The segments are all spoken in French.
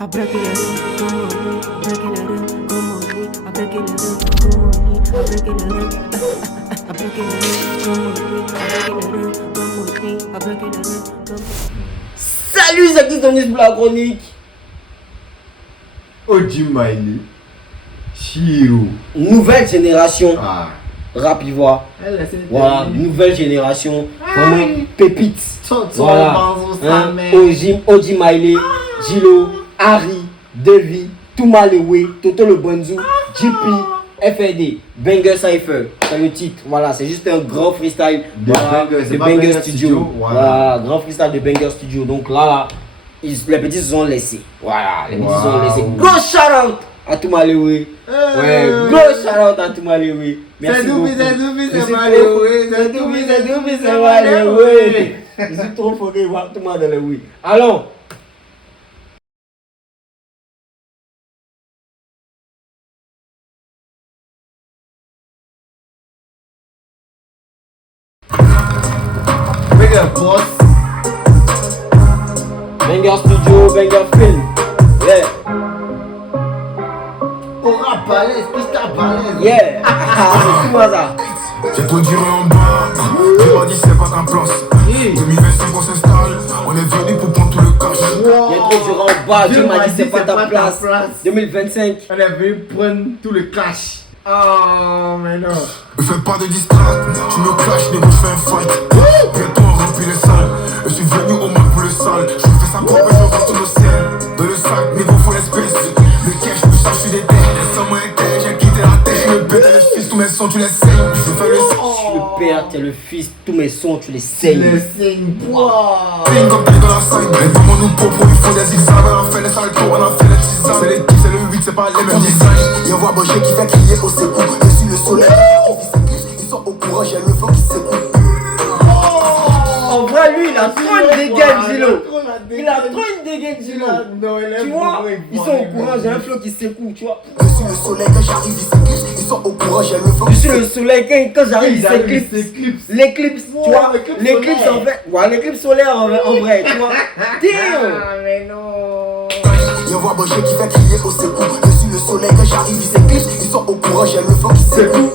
Salut, c'est qui Denis pour la chronique. Ojimaile, Shiro. Nouvelle génération. Ah. Rap Ivoire. Voilà, nouvelle génération. Vraiment pépites. Voilà. Ojimaile, Gilo, Harry, Devi, Toumalewe, Toto le Bonzou, JP, FRD, Banger Cypher. C'est le titre. Voilà, c'est juste un grand freestyle De Banger Studio. Voilà. Grand freestyle de Banger Studio. Donc là, les petits se sont laissés. Voilà, les petits se sont laissés. Gros shout out à Toumalewe. Ouais, gros shout out à Toumalewe. Merci beaucoup. C'est Malewe. Je suis trop foqué voir tout le monde dans le oui. Allons. Banger boss. Banger Studio, Banger Film. Yeah. Aura balèze, pista balèze. Yeah. C'est tout ça. J'ai tout duré en bas, tu m'as dit c'est pas ta place. 2025 on s'installe, on est venu pour prendre tout le cash. Il y a trop durant en bas, Dieu m'a dit c'est pas ta place. 2025. On est venu prendre tout le cash. Oh mais non. Me fais pas de distract, tu me clashes, négo, je fais un fight. Bientôt on remplit les salles, je suis venu au monde pour le sale. Je fais ça propre et je reste au ciel. Dans le sac, négo, faut l'espèce. Le cash, tout ça, je suis des têtes. Sans moi un tête, j'ai quitté la tête. Je me bête le fils, tous mes sons, tu les saignes. Je fais le sang. Je suis le père, t'es le fils, tous mes sons, tu les saignes. Signe comme taille dans la scène. Les femmes nous propos, ils font des zigzags. On a fait les saltos, on a fait les tisanes. C'est les 10, c'est le 8, c'est pas les mêmes designs. Y'a voir Boger qui fait crier au secours. Je suis le soleil, ils sont au courant, j'ai le flow qui s'écoule. En vrai, lui, il a trop une dégaine, Gilo. Il a trop une dégaine, Gilo. Tu vois, ils sont au courant, j'ai un flow qui s'écoule, tu vois. Je suis le soleil, quand j'arrive, ils s'éclipsent. Ils sont au courant, j'ai le flow Je qui suis le s'écoule. soleil, quand j'arrive, il s'éclipse. L'éclipse, tu vois. L'éclipse en fait. Ouais, l'éclipse solaire en vrai, tu vois. Damn. Y'a voir Boger qui fait crier au secours. Je suis le soleil, quand j'arrive, ils s'éclipsent. Ils sont au courant, j'ai le flow qui s'écoule.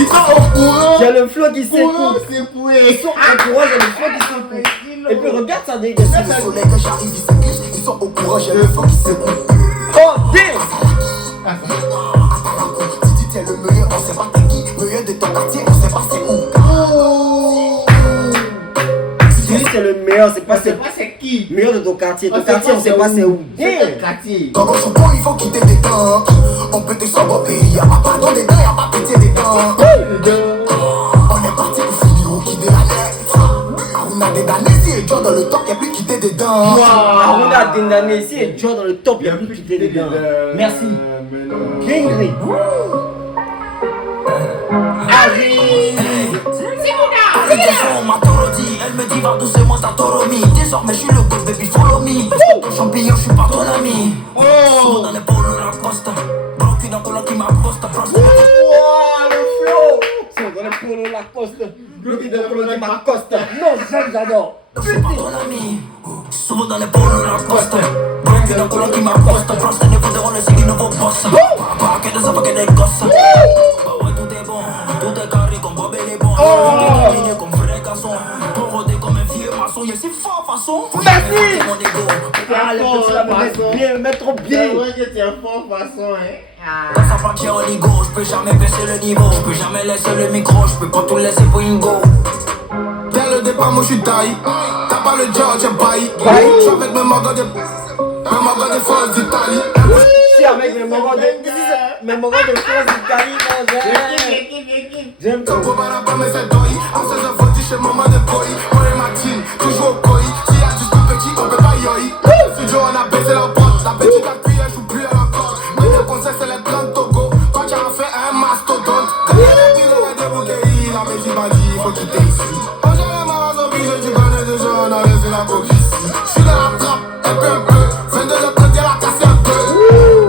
Ils sont au courant. J'ai le flow qui s'écoule. Ils sont au courant, j'ai le flow qui s'écoule. Et puis regarde ça dégaine. Je suis le soleil, quand j'arrive, ils s'éclipsent. Ils sont au courant, j'ai le flow qui s'écoule. Oh damn. Si tu tiens le meilleur, on sait pas t'es qui. Meilleur de ton quartier, on sait pas c'est où. Si tu dis c'est le meilleur, c'est pas c'est qui. meilleur de ton quartier. Ton quartier, on sait pas c'est où. C'est quartier. Dans nos chambres, il faut quitter des dents. On peut te sauver, y'a pas pardon des dents, y'a pas péter des dents. On est parti pour finir au quitter la lettre. On a des damnés, si et John dans le top, y'a plus quitter des dents. On a des années ici et Joe dans le top, il y a plus quitté les dents. Merci. Dinguerie. On m'a torodi, elle me dit va doucement t'as toromi. Désormais je suis le god baby follow me. Parce que ton champignon je suis pas ton ami. Souvent dans les polos la costa. Bloqué dans colo qui m'apposte. Wow, le flow. C'est dans le polo Lacoste. Bloqué dans le polo de Lacoste. Non, j'adore. Je suis pas ton ami. Souvent dans les polos la costa. Bloqué dans colo qui m'apposte. Proche des niveaux de rôle, c'est qui nouveau boss. Pas que des enfants que des gosses. Bah ouais tout est bon, tout est carré comme Bob et les bons. Dominé comme vrai garçon. Pour rôder comme un vieux maçon. Y'a si fort façon. Merci. Mon ego. Ah, les petits là me mettent bien, me mettent trop bien. C'est vrai que tu es fort façon, hein. Dans sa fac j'ai oligo, j'peux jamais baisser le niveau. J'peux jamais laisser le micro, j'peux pas tout laisser pour une go. Dès le départ moi j'suis taille. T'as pas le job, j'ai bail. J'suis avec mes mangas de force d'Italie. Je suis avec mes morons de France d'Italie. J'aime T'as trop. beau baraba mais c'est doi. À 16h faut chez maman de boy. Moi et ma team, toujours au koi. S'il y a juste un petit, on peut pas yoï. Studio on a baissé la porte. La petite a crié, j'joue plus à la corde. Mais le conseil c'est les plans de Togo. Quand tu as fait un mastodonte. La musique m'a dit, il faut quitter ici. Quand j'ai les mains en vie, je connais déjà, on a laissé la coquille ici. J'suis dans la trappe, un peu. 22h30, y'a la casse un peu.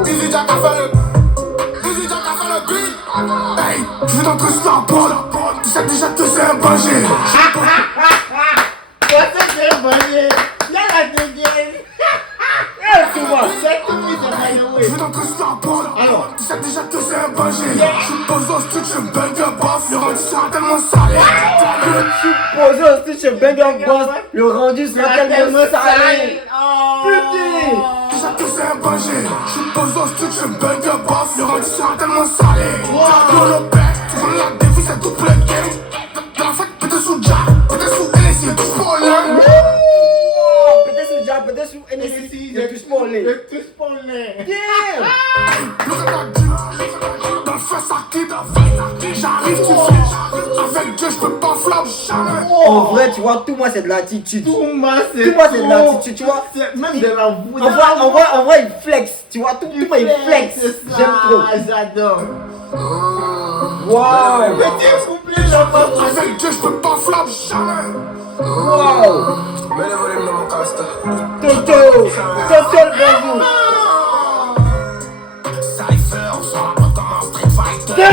Easy Jack a fait le beat. Hey, j'veux dans que ça pole. Tu sais déjà que c'est un banger. Toi, c'est bon. Y'a la dégaine. Tu vois. déjà que c'est un banger. J'suis posé au studio, j'suis banger boss. Le rendu sera tellement salé. Posé au studio Banger Boss, le rendu sera tellement salé. Putain. Déjà que c'est un banger. J'suis posé au studio, j'suis banger boss. Le rendu sera tellement salé. Dans le bec, tu prends la dévie, c'est tout plein game. Dans la fac, peut-être sous Jack, peut-être sous LSI, touche pas au lait. Peut-être sous Jab, peut-être sous NSI, ne touche pas au lait. Damn. Dans le feu, ça quitte. J'arrive, tu fais. Avec Dieu, j'peux pas flop jamais. En vrai, tu vois, tout moi c'est de l'attitude. Tout moi c'est de l'attitude, tu vois. C'est même de la voix. En vrai, il flex, tu vois. Tout moi il flex. J'aime trop. J'adore. Waouh. Petit couplet, j'adore. Avec Dieu, j'peux pas flop jamais. Waouh. Mets le volume dans mon casque. Toto le bonjour. Cypher, on sera pas comme un Street Fighter.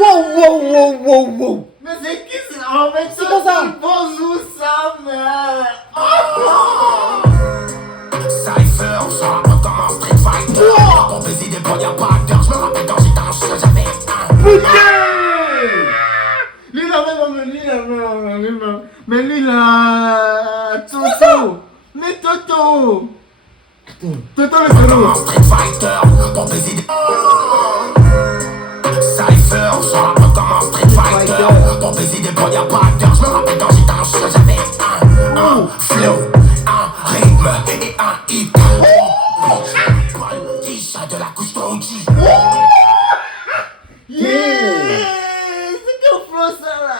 Wow. Mais c'est qui c'est en fait C'est quoi ça? Bonjour sa mère. Cypher, on sera pas comme un Street Fighter. Pour baiser des points, y'a pas d'acteur. J'me rappelle quand j'étais un chien, j'avais Mais lui là, Toto. Mais Toto. Toto le comme solo. un Street Fighter. Pour baiser des. Cypher, on sera pas comme un Street Fighter. Pour baiser des points, y'a pas d'acteur. J'me rappelle quand j'étais un chien, j'avais un flow, un rythme et un hit. De la couche OG. C'est quel flow ça là?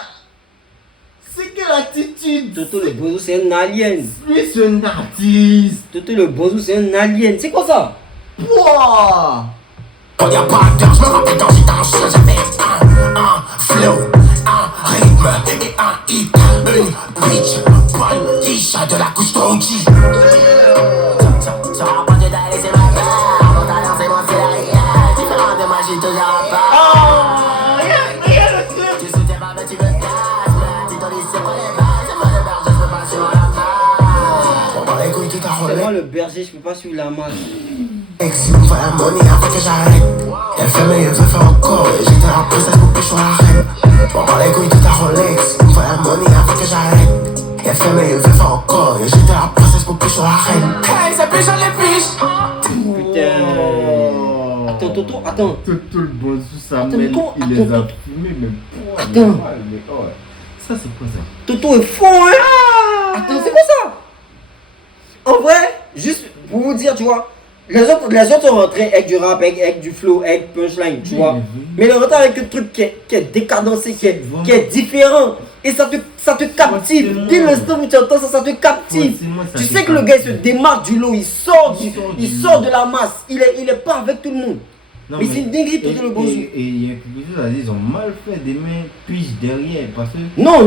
C'est quelle attitude? Toto le bonjour, c'est un alien. Lui c'est un artiste. Toto le bonjour, c'est un alien. C'est quoi ça? Pouah. Quand y'a pas d'heure, j'me rappelle quand j'étais un chien, j'avais un flow, un rythme et un hit. Une bitch, bonne isha de la couche OG. T'auras pas de d'aller, c'est ma part. Mon talent, c'est mon céréal. Différent de magie, toujours pas. Tu soutiens pas, mais tu me casses. Tu t'en dis, c'est moi les bases. C'est moi le berger, j'peux pas suivre la masse. On va écouter ta C'est relève. moi le berger, je peux pas suivre la masse. Ex, il me faut la money avant que j'arrête. Elle fait mais elle veut faire encore. Et j'étais la princesse pour pécho la reine. On va les couilles de ta Rolex. Il me faut la money avant que j'arrête. Elle fait mais elle veut faire encore. Et j'étais la princesse pour pécho la reine. Hey, ça pêche, on les piche. Putain. Attends, Toto, attends. Toto le bonjour sa Attends, mère, comment- il les a attends. fumés, mais pouah, Attends. normal, mais ouais. Ça c'est quoi ça? Toto est fou, hein? Attends, c'est quoi ça? En vrai, juste pour vous dire, tu vois, les autres sont rentrés avec du rap, avec du flow, avec punchline, tu vois. Mais le rentrent avec un truc qui est décadencé, qui est différent. Et ça te captive. Forcément. Dès l'instant où tu entends ça, ça te captive. Forcément, ça Tu te sais que le gars il se démarque du lot, il sort de la masse. Il est pas avec tout le monde. Non, mais c'est une dinguerie, Toto le bonjour. Et il y a quelque chose à dire, ils ont mal fait des mains piges derrière parce que. Non,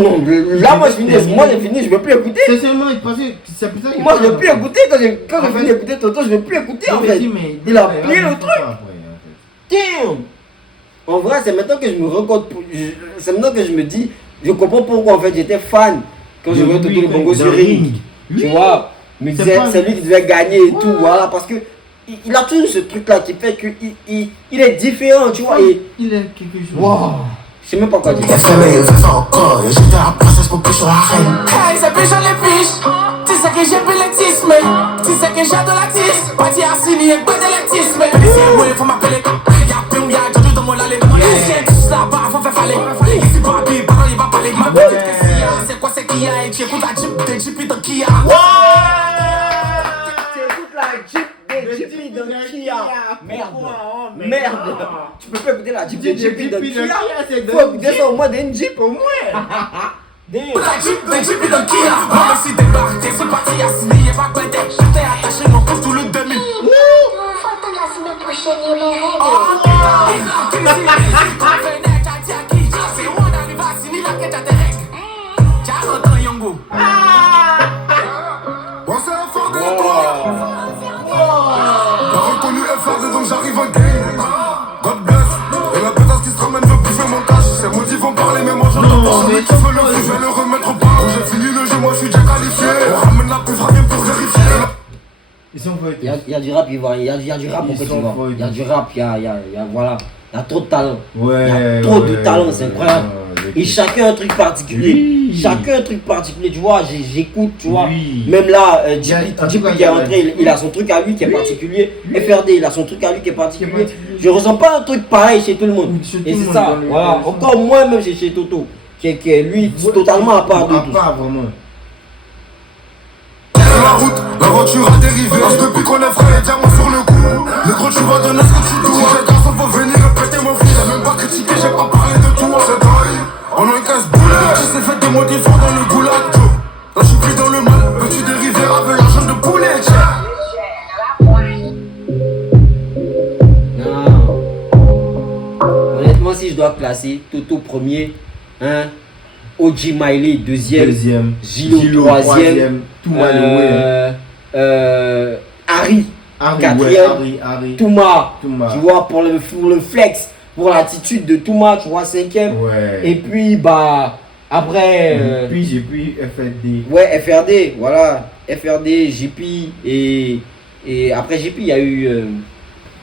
là moi j'ai fini, je veux plus écouter. Sincèrement, parce que c'est pour ça qu'il Moi je veux parle. plus écouter, quand j'ai fini d'écouter Toto, je veux plus écouter en Non, mais fait. si, mais Il a il plié le faut truc. pas après, en fait. Damn! En vrai, c'est maintenant que je me rends compte, c'est maintenant que je me dis, je comprends pourquoi en fait j'étais fan quand je voyais Toto le bongo sur ring. Tu vois, je me disais, c'est lui qui devait gagner et tout, voilà, parce que il a toujours ce truc là qui fait qu'il est différent, tu vois, et Il a quelque chose. wow, je sais même pas quoi dire. Elle fait mais elle veut faire encore. Et j'étais la princesse pour pécho la reine. Hey, ça pêche, on les piche. Tu sais que j'ai l'électisme. Tu sais que j'ai de l'actisme. Pas d'y assigner, pas d'électisme. Il faut m'appeler. Y'a Pium, y'a Jojo dans mon allée. J'ai tout ça, bah, faut faire faller. Ici, papi, pardon, il va parler. Ma petite question, c'est quoi c'est qu'il y a? Et tu écoutes la Jeep, des Jeep de Kia. C'est toute la Jeep des Jeepy de Kia. Merde. Tu peux pas écouter la Jeep des Jeepy de Kia. Faut écouter ça au moins d'une Jeep au moins. Damn. La Jeep, des Jeep de Kia. Moi aussi débarqué, c'est parti à signer, pas pété. J'étais attaché, mon pouce tout le demi. Falta la semaine prochaine, il y a les règles. Bon, c'est la fin de toi. T'as reconnu FR, donc j'arrive en game. God bless. Et la pétasse qui se ramène veut bouffer mon cash. Ces motifs vont parler, mais moi j'entends pas. Celui qui veut le plus, je vais le remettre au pas. Quand j'ai fini le jeu, moi je suis déjà qualifié. On ramène la poudre, rien pour vérifier. Ils sont forts. Il y a du rap ivoirien, il y a du rap en Côte d'Ivoire. Il y a du rap, il y a voilà. Il y a trop de talent. Ouais, il y a trop de talent, c'est incroyable. Et chacun un truc particulier. Oui. Chacun un truc particulier, tu vois, j'écoute, tu vois. Oui. Même là, Il y a- en tout JP cas, qui est rentré, il a son truc à lui qui est particulier. FRD, il a son truc à lui qui est particulier. Je ressens pas un truc pareil chez tout le monde. Chez tout Et le c'est monde, ça, dans le- voilà. dans le Encore moins même chez Toto, qui est lui totalement à part de À tout. part vraiment. La route, l'aventure a dérivé. Parce que depuis qu'on est frères, les diamants sur le cou. Le gros, tu vas donner ce que tu dois. Si les garçons vont venir répéter mon fils, j'ai même pas critiqué, j'ai pas parlé de toi. C'est taille, on a une casse boulette. Qui s'est fait des motifs dans le goulag. Là, je suis pris dans le mal. Petit dérivé avec l'argent de poulet. Non. Honnêtement, si je dois classer Toto premier, hein, OG Miley deuxième, Gilo troisième, Harry quatrième, Harry. Touma, Touma. tu vois, pour le flex, pour l'attitude de Touma, tu vois, cinquième. Ouais. Et puis, bah, après, Puis j'ai pris FLD. ouais, FRD, voilà, FRD, JP, et après JP, il y a eu,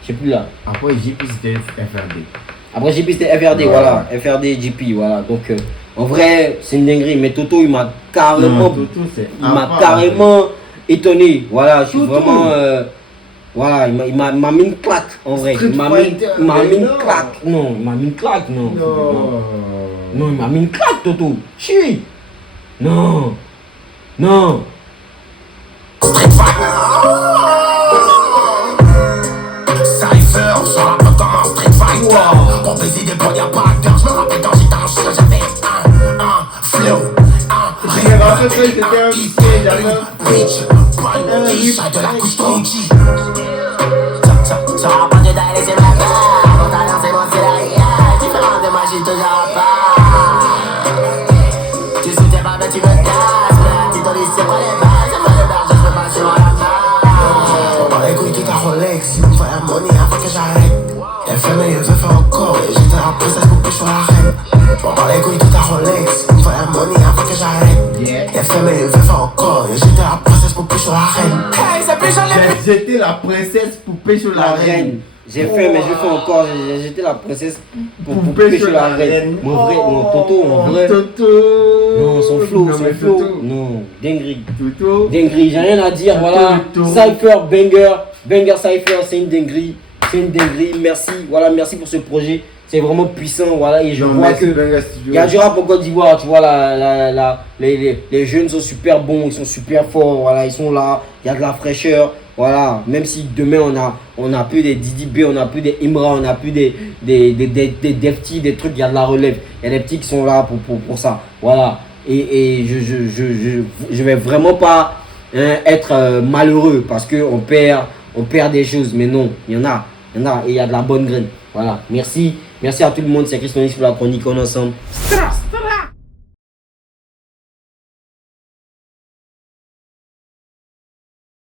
je sais plus là. Après j'ai pris c'était FLD. Après JP, c'était FRD, Ouais. voilà, FRD, JP, voilà. Donc, en vrai, c'est une dinguerie, mais Toto, il m'a carrément, étonné, voilà, je suis Toto. vraiment, voilà, il m'a mis une claque, en vrai, Street il m'a Fighter, mis une non. claque, non, il m'a mis une claque, non, Non. non, il m'a mis une claque, Toto, chi, non, non. Cypher, on se rappelle comme un Street Fighter. Pour baiser des poids, y'a pas d'acteur. Je me rappelle quand j'étais en chien, j'avais un flow, un Je me rappelle que c'était un lycée, j'avais un bitch, bonne riche, de la couche tronquille. Ça va pas de d'aller, c'est ma part. Mon talent, c'est mon céréal. Différent de moi, j'ai toujours pas. Tu soutiens pas, mais tu me casses. Tu t'en dis, c'est pas les bases. C'est pas les bases, je peux pas sur la main. On écoute tout ta Rolex. Faut la money avant que j'arrête. Elle fait mais elle veut faire encore. Et j'étais la princesse pour que je sois la reine. On les couilles tout ta Rolex. Faut la money avant que j'arrête. Elle fait mais elle veut faire encore. Et j'étais la princesse pour que je sois la reine. Hey, ça pêche en J'étais la princesse poupée sur la reine. J'ai fait, mais je fais encore. J'étais la princesse pour Poupée poupée sur sur la la reine. reine. Mon vrai, mon Toto, mon vrai. Toto. Non, son flow, Non, son mais flow. Toto. Non, dinguerie. Toto. Dinguerie, j'ai rien à dire, voilà. Toto. Cypher, banger Cypher, c'est une dinguerie. C'est une dinguerie, merci. Voilà, merci pour ce projet. C'est vraiment puissant, voilà. Et je Non, vois merci, que. Benga Studio. Il y a du rap en Côte d'Ivoire, tu vois, les jeunes sont super bons, ils sont super forts, voilà, ils sont là, il y a de la fraîcheur, voilà. Même si demain on a plus des Didi B, on a plus des Imra, on a plus des Defty, des trucs, il y a de la relève. Il y a des petits qui sont là pour ça, voilà. Et je vais vraiment pas être malheureux parce qu'on perd des choses, mais non, il y en a, et il y a de la bonne graine, voilà. Merci à tout le monde, c'est Christophe pour la chronique, on est ensemble.